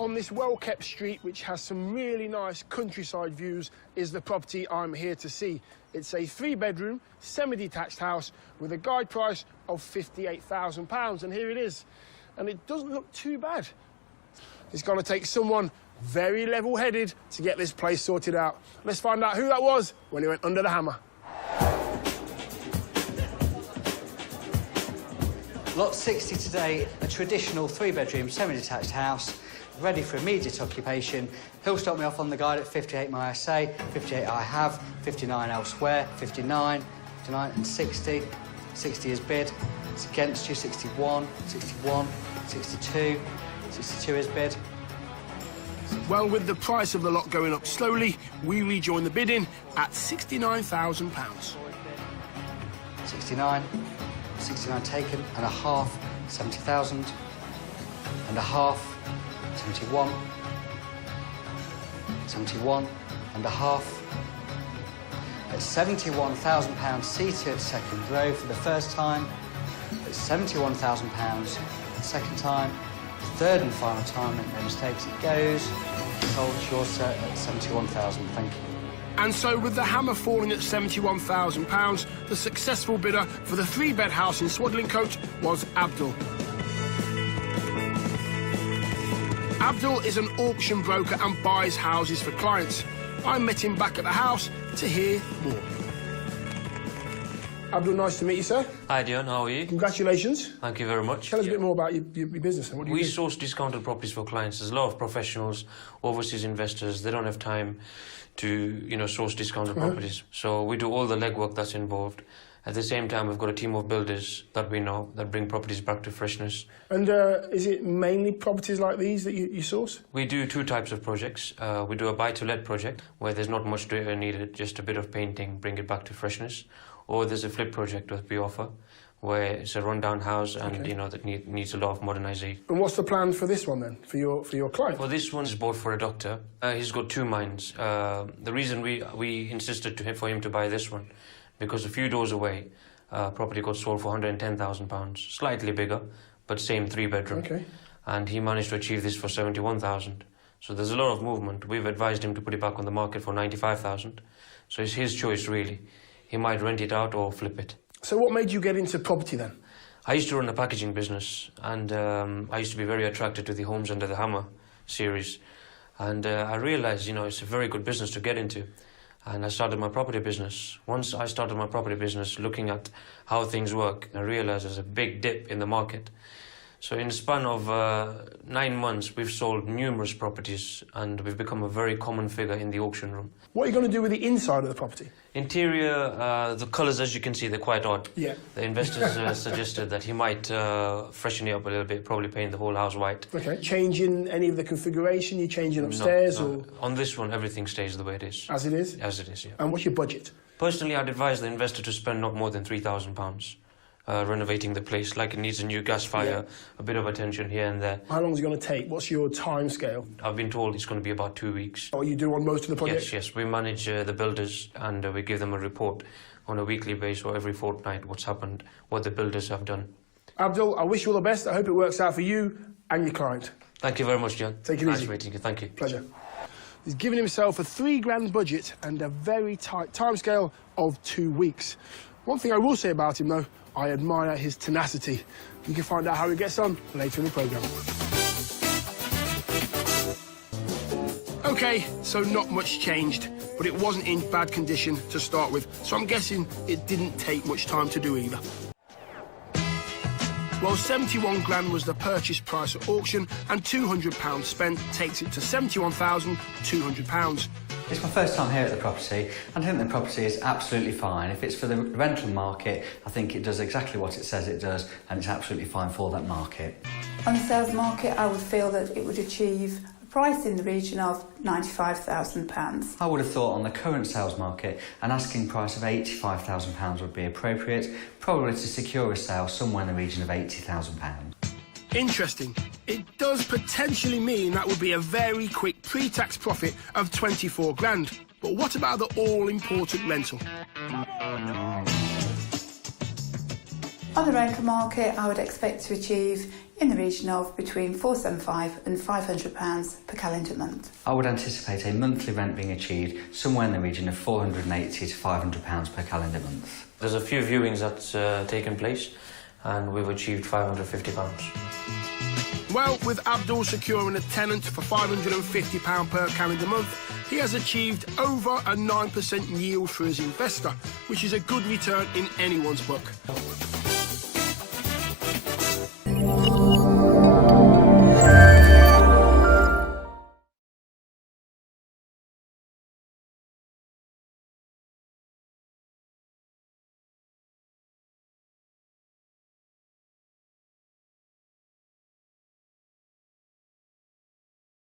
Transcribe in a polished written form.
On this well-kept street, which has some really nice countryside views, is the property I'm here to see. It's a 3-bedroom, semi-detached house with a guide price of £58,000, and here it is. And it doesn't look too bad. It's going to take someone very level-headed to get this place sorted out. Let's find out who that was when he went under the hammer. Lot 60 today, a traditional 3-bedroom, semi-detached house, ready for immediate occupation. He'll start me off on the guide at 58, may I say. 58 I have, 59 elsewhere, 59, 59 and 60. 60 is bid. It's against you, 61, 61, 62. 62 is bid. Well, with the price of the lot going up slowly, we rejoin the bidding at £69,000. 69, 69 taken, and a half, 70,000, and a half, 71, 71 and a half. At £71,000 seated second row for the first time. At £71,000 second time. Third and final time, make no mistakes, it goes. Sold yours, sir, at £71,000. Thank you. And so, with the hammer falling at £71,000, the successful bidder for the 3-bed house in Swadlincote was Abdul. Abdul is an auction broker and buys houses for clients. I met him back at the house to hear more. Abdul, nice to meet you, sir. Hi, Dion. How are you? Congratulations. Thank you very much. Tell us a bit more about your business and what do you do? We source discounted properties for clients. There's a lot of professionals, overseas investors. They don't have time to, source discounted properties. So we do all the legwork that's involved. At the same time, we've got a team of builders that we know that bring properties back to freshness. And is it mainly properties like these that you source? We do 2 types of projects. We do a buy-to-let project where there's not much needed, just a bit of painting, bring it back to freshness. Or there's a flip project that we offer where it's a rundown house and, that needs a lot of modernisation. And what's the plan for this one then, for your client? Well, this one is bought for a doctor. He's got 2 minds. The reason we insisted for him to buy this one, because a few doors away, property got sold for £110,000, slightly bigger, but same 3-bedroom. Okay. And he managed to achieve this for £71,000. So there's a lot of movement. We've advised him to put it back on the market for £95,000. So it's his choice, really. He might rent it out or flip it. So what made you get into property then? I used to run a packaging business, and I used to be very attracted to the Homes Under the Hammer series. And I realised, it's a very good business to get into. And I started my property business. Once I started my property business, looking at how things work, I realised there's a big dip in the market. So in the span of 9 months, we've sold numerous properties, and we've become a very common figure in the auction room. What are you going to do with the inside of the property? Interior, the colours, as you can see, they're quite odd. Yeah. The investors suggested that he might freshen it up a little bit, probably paint the whole house white. Okay. Changing any of the configuration? You changing upstairs? No. Or on this one, everything stays the way it is. As it is? As it is, yeah. And what's your budget? Personally, I'd advise the investor to spend not more than £3,000. Renovating the place, like it needs a new gas fire, a bit of attention here and there. How long is it going to take? What's your time scale? I've been told it's going to be about 2 weeks. Oh, you do on most of the projects? Yes. We manage the builders, and we give them a report on a weekly basis or every fortnight what's happened, what the builders have done. Abdul, I wish you all the best. I hope it works out for you and your client. Thank you very much, John. Take it easy. Nice meeting you. Thank you. Pleasure. He's given himself a £3,000 budget and a very tight timescale of 2 weeks. One thing I will say about him, though, I admire his tenacity. You can find out how he gets on later in the programme. OK, so not much changed, but it wasn't in bad condition to start with, so I'm guessing it didn't take much time to do either. Well, £71,000 was the purchase price at auction, and £200 spent takes it to £71,200. It's my first time here at the property, and I think the property is absolutely fine. If it's for the rental market, I think it does exactly what it says it does, and it's absolutely fine for that market. On the sales market, I would feel that it would achieve a price in the region of £95,000. I would have thought on the current sales market, an asking price of £85,000 would be appropriate, probably to secure a sale somewhere in the region of £80,000. Interesting. It does potentially mean that would be a very quick pre-tax profit of £24,000. But what about the all-important rental? On the rental market, I would expect to achieve in the region of between £475 and £500 per calendar month. I would anticipate a monthly rent being achieved somewhere in the region of £480 to £500 per calendar month. There's a few viewings that's taken place and we've achieved £550. Well, with Abdul securing a tenant for £550 per calendar month, he has achieved over a 9% yield for his investor, which is a good return in anyone's book.